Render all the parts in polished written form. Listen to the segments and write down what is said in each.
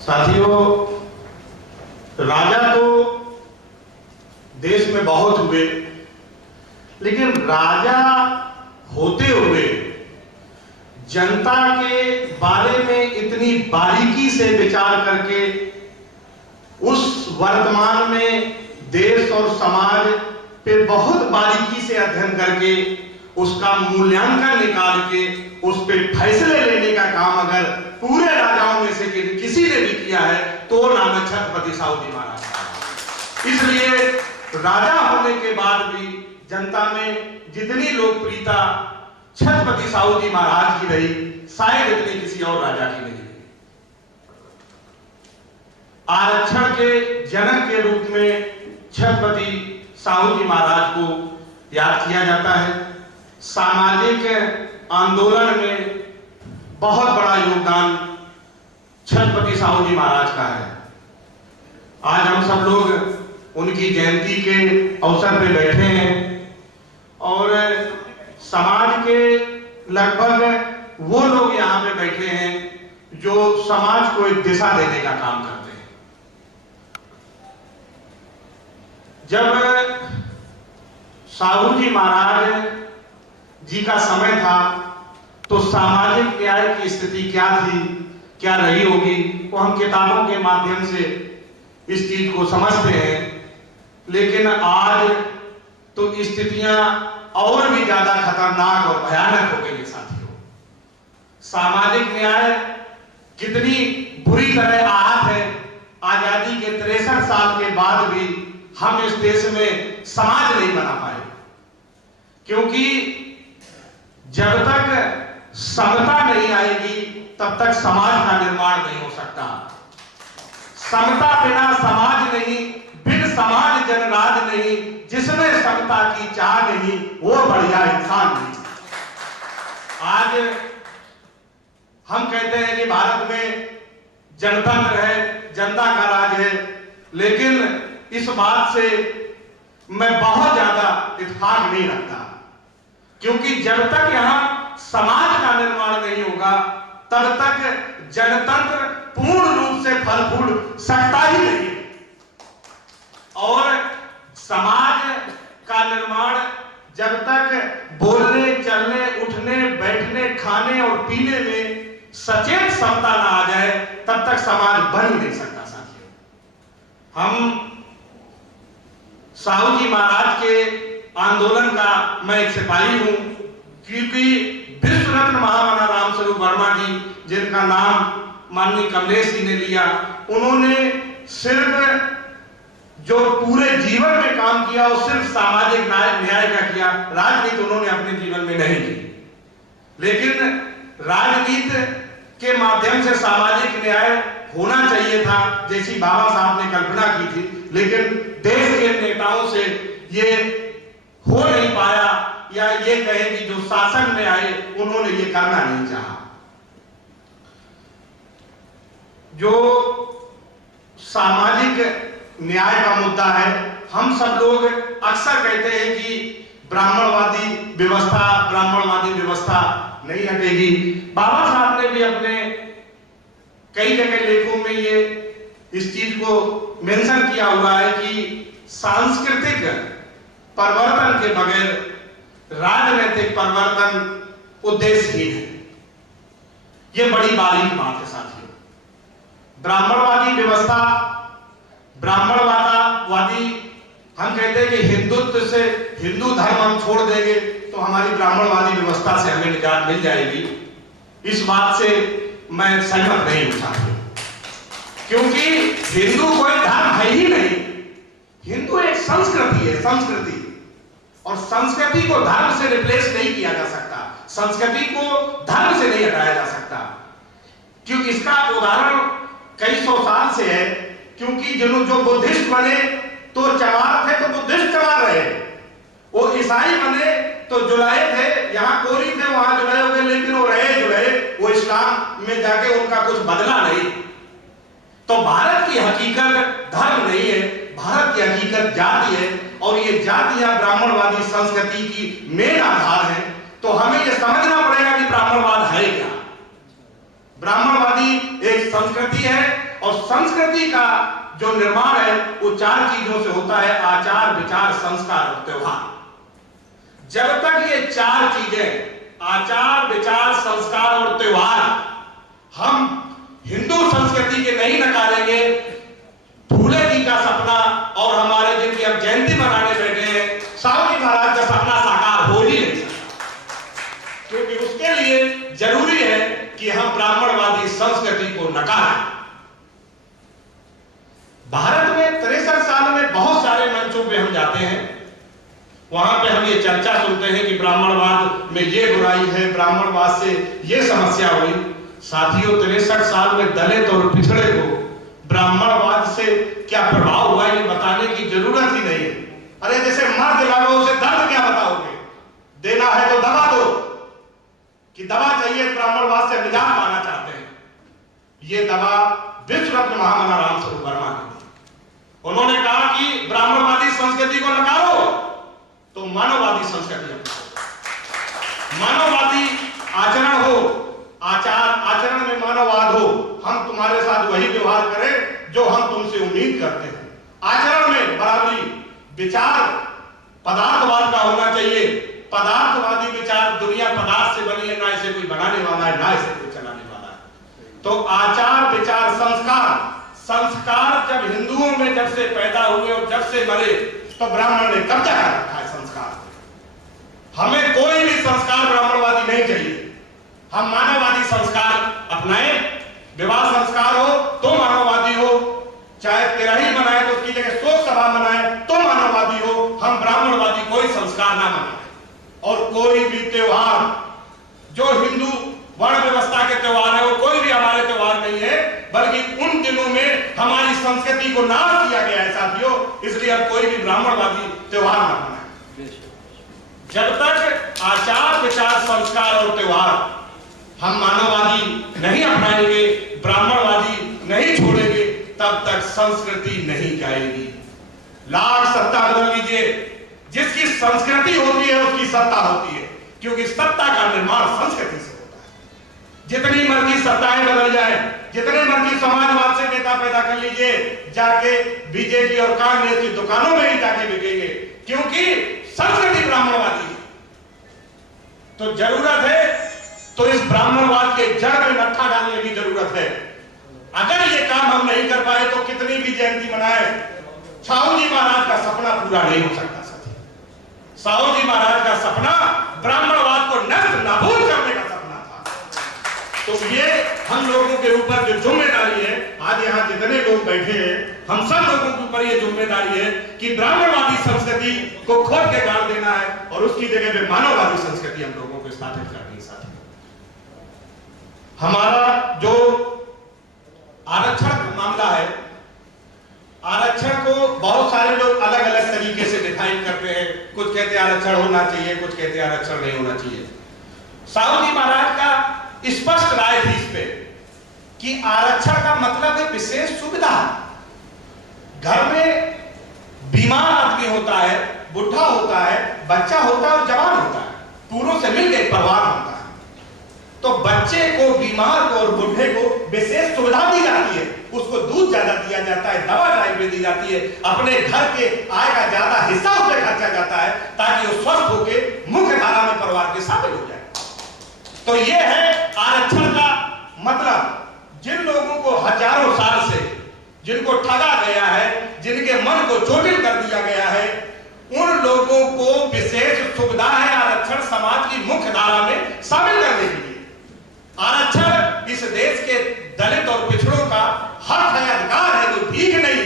साथियों, राजा तो देश में बहुत हुए, लेकिन राजा होते हुए जनता के बारे में इतनी बारीकी से विचार करके उस वर्तमान में देश और समाज पे बहुत बारीकी से अध्ययन करके उसका मूल्यांकन निकाल के उस पे फैसले लेने का काम अगर पूरे राजाओं में से किसी ने भी किया है तो नाम है छत्रपति साहूजी महाराज का। इसलिए राजा होने के बाद भी जनता में जितनी लोकप्रियता छत्रपति साहूजी महाराज की रही, शायद इतनी किसी और राजा की नहीं रही। आरक्षण के जनक के रूप में छत्रपति साहूजी महाराज को याद किया जाता है। सामाजिक आंदोलन में बहुत बड़ा योगदान छत्रपति साहूजी महाराज का है। आज हम सब लोग उनकी जयंती के अवसर पे बैठे हैं और समाज के लगभग वो लोग यहाँ पे बैठे हैं जो समाज को एक दिशा देने का काम करते हैं। जब साहूजी महाराज जी का समय था तो सामाजिक न्याय की स्थिति क्या थी, क्या रही होगी, वो हम किताबों के माध्यम से इस चीज को समझते हैं। लेकिन आज तो स्थितियां और भी ज्यादा खतरनाक और भयानक हो गई है। साथियों, सामाजिक न्याय कितनी बुरी तरह आहत है। आजादी के 63 साल के बाद भी हम इस देश में समाज नहीं बना पाए, क्योंकि जब तक समता नहीं आएगी तब तक समाज का निर्माण नहीं हो सकता। समता बिना समाज नहीं, बिन समाज जनराज नहीं, जिसमें समता की चाह नहीं वो बढ़िया इंसान नहीं। आज हम कहते हैं कि भारत में जनतंत्र है, जनता का राज है, लेकिन इस बात से मैं बहुत ज्यादा इत्तेफाक नहीं रखता, क्योंकि जब तक यहां समाज का निर्माण नहीं होगा तब तक जनतंत्र पूर्ण रूप से फल फूल सकता ही नहीं। और समाज का निर्माण जब तक बोलने, चलने, उठने, बैठने, खाने और पीने में सचेत समता ना आ जाए तब तक समाज बन ही नहीं सकता। साथियों, हम साहूजी महाराज के आंदोलन का मैं एक सिपाही हूं, क्योंकि विश्व रत्न महामना रामस्वरूप वर्मा जी, जिनका नाम माननीय कमलेश जी ने लिया, उन्होंने सिर्फ जो पूरे जीवन में काम किया वो सिर्फ सामाजिक न्याय का किया। राजनीति उन्होंने अपने जीवन में नहीं की, लेकिन राजनीति के माध्यम से सामाजिक न्याय होना चाहिए था, जैसी बाबा साहब ने कल्पना की थी, लेकिन देश के नेताओं से ये हो नहीं पाया, या ये कहें कि जो शासन में आए उन्होंने ये करना नहीं चाहा। जो सामाजिक न्याय का मुद्दा है, हम सब लोग अक्सर कहते हैं कि ब्राह्मणवादी व्यवस्था नहीं हटेगी। बाबा साहब ने भी अपने कई जगह लेखों में ये इस चीज को मेंशन किया हुआ है कि सांस्कृतिक परिवर्तन के बगैर राजनीतिक परिवर्तन उद्देश्यहीन है। यह बड़ी बारीक बात है। साथियों, ब्राह्मणवादी हम कहते हैं कि हिंदुत्व से, हिंदू धर्म हम छोड़ देंगे तो हमारी ब्राह्मणवादी व्यवस्था से हमें निजात मिल जाएगी। इस बात से मैं सहमत नहीं हूं साथियों, क्योंकि हिंदू कोई धर्म है ही नहीं। हिंदू एक संस्कृति है, संस्कृति, और संस्कृति को धर्म से रिप्लेस नहीं किया जा सकता, संस्कृति को धर्म से नहीं हटाया जा सकता। क्योंकि इसका उदाहरण कई सौ साल से है, क्योंकि जो बुद्धिस्ट बने तो चमार थे तो बुद्धिस्ट चमार रहे, वो ईसाई बने तो जुलाए थे, यहाँ कोरी थे वहां जुलाए हो गए, लेकिन वो रहे, वो इस्लाम में जाके उनका कुछ बदला नहीं। तो भारत की हकीकत धर्म नहीं है, भारत की हकीकत जाति है, और ये जातियां ब्राह्मणवादी संस्कृति की मेन आधार है। तो हमें यह समझना पड़ेगा कि ब्राह्मणवाद है क्या। ब्राह्मणवादी एक संस्कृति है और संस्कृति का जो निर्माण है वो 4 चीजों से होता है, आचार, विचार, संस्कार और त्योहार। जब तक ये 4 चीजें, आचार, विचार, संस्कार और त्योहार, हम हिंदू संस्कृति के नहीं नकारेंगे, फूले जी का सपना और हमारे जिनकी अब जयंती मनाने बैठे हैं साहू जी महाराज का सपना साकार हो ही नहीं सकता, क्योंकि उसके लिए जरूरी है कि हम ब्राह्मणवादी संस्कृति को नकारें। भारत में 63 साल में बहुत सारे मंचों पे हम जाते हैं, वहां पे हम ये चर्चा सुनते हैं कि ब्राह्मणवाद में ये बुराई है, ब्राह्मणवाद से ये समस्या हुई। साथियों, 63 साल में दलित और पिछड़े को ब्राह्मणवाद से क्या प्रभाव हुआ ये बताने की जरूरत ही नहीं है। अरे जैसे मर्द लागो उसे दर्द क्या बताओगे, देना है तो दवा दो, कि दवा चाहिए, ब्राह्मणवाद से निजात पाना चाहते हैं। ये दवा विश्व रत्न महामना राम स्वरूप वर्मा ने दी। उन्होंने कहा कि ब्राह्मणवादी संस्कृति को नकारो तो मानववादी संस्कृति अपनाओ, मानववादी आचरण हो, आचरण में मानववाद हो, हम तुम्हारे साथ वही व्यवहार करें जो हम तुमसे उम्मीद करते हैं। आचरण में बराबरी, विचार पदार्थवाद का होना चाहिए, पदार्थवादी विचार, दुनिया पदार्थ से बनी है, ना इसे कोई बनाने वाला है ना इसे कोई चलाने वाला है। तो आचार, विचार, संस्कार जब हिंदुओं में जब से पैदा हुए और जब से मरे तो ब्राह्मण ने कब्जा कर रखा है संस्कार। हमें कोई भी संस्कार ब्राह्मणवादी नहीं चाहिए, हम मानववादी संस्कार अपनाएं। विवाह संस्कार हो तो मानववादी हो, चाहे तिरही मनाए तो उसकी जगह शोक सभा मनाए तो मानववादी हो, हम ब्राह्मणवादी कोई संस्कार ना मनाए। और कोई भी त्योहार जो हिंदू वर्ण व्यवस्था के त्योहार है वो कोई भी हमारे त्योहार नहीं है, बल्कि उन दिनों में हमारी संस्कृति को नाश किया गया है साथियों, इसलिए अब कोई भी ब्राह्मणवादी त्योहार ना मनाए। जब तक आचार, विचार, संस्कार और त्योहार हम मानववादी नहीं अपनाएंगे, ब्राह्मणवादी नहीं छोड़ेंगे, तब तक संस्कृति नहीं जाएगी। लाख सत्ता बदल लीजिए, जिसकी संस्कृति होती है उसकी सत्ता होती है, क्योंकि सत्ता का निर्माण संस्कृति से होता है। जितनी मर्जी सत्ताएं बदल जाए, जितने मर्जी समाजवाद से नेता पैदा कर लीजिए, जाके बीजेपी और कांग्रेस की दुकानों में ही जाके बिकेंगे, क्योंकि संस्कृति ब्राह्मणवादी है। तो जरूरत है तो इस ब्राह्मणवाद के जड़ में नत्था डालने की जरूरत है। अगर ये काम हम नहीं कर पाए तो कितनी भी जयंती मनाए, साहू जी महाराज का सपना पूरा नहीं हो सकता साथी। साहू जी महाराज का सपना ब्राह्मणवाद को नष्ट नाबूद करने का सपना था। तो ये हम लोगों के ऊपर जो जिम्मेदारी है, आज यहाँ जितने लोग बैठे हैं, हम सब लोगों के ऊपर ये जिम्मेदारी है कि ब्राह्मणवादी संस्कृति को खोद के गाड़ देना है और उसकी जगह पे मानववादी संस्कृति हम लोगों को स्थापित करनी है। हमारा जो आरक्षण का मामला है, आरक्षण को बहुत सारे लोग अलग अलग तरीके से डिफाइन करते हैं। कुछ कहते हैं आरक्षण होना चाहिए, कुछ कहते हैं आरक्षण नहीं होना चाहिए। साहू जी महाराज का स्पष्ट राय थी इस पे कि आरक्षण का मतलब है विशेष सुविधा। घर में बीमार आदमी होता है, बुढ़ा होता है, बच्चा होता है और जवान होता है, पूरों से मिलकर परिवार होता है। तो बच्चे को, बीमार को और बुढ़े को विशेष सुविधा दी जाती है, उसको दूध ज्यादा दिया जाता है, दवा टाइम पे दी जाती है, अपने घर के आय का ज्यादा हिस्सा उस पर खर्चा जाता है ताकि वो स्वस्थ होकर मुख्य धारा में परिवार के शामिल हो जाए। तो ये है आरक्षण का मतलब। जिन लोगों को हजारों साल से जिनको ठगा गया है, जिनके मन को चोटिल कर दिया गया है, उन लोगों को विशेष सुविधा है आरक्षण समाज की मुख्य धारा में शामिल करने के लिए। आरक्षण इस देश के दलित और पिछड़ों का हक है, अधिकार है, कोई भीख नहीं।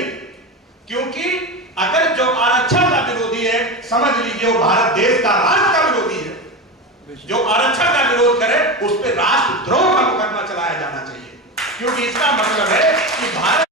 क्योंकि अगर जो आरक्षण का विरोधी है, समझ लीजिए वो भारत देश का राष्ट्र का विरोधी है। जो आरक्षण का विरोध करे उस पे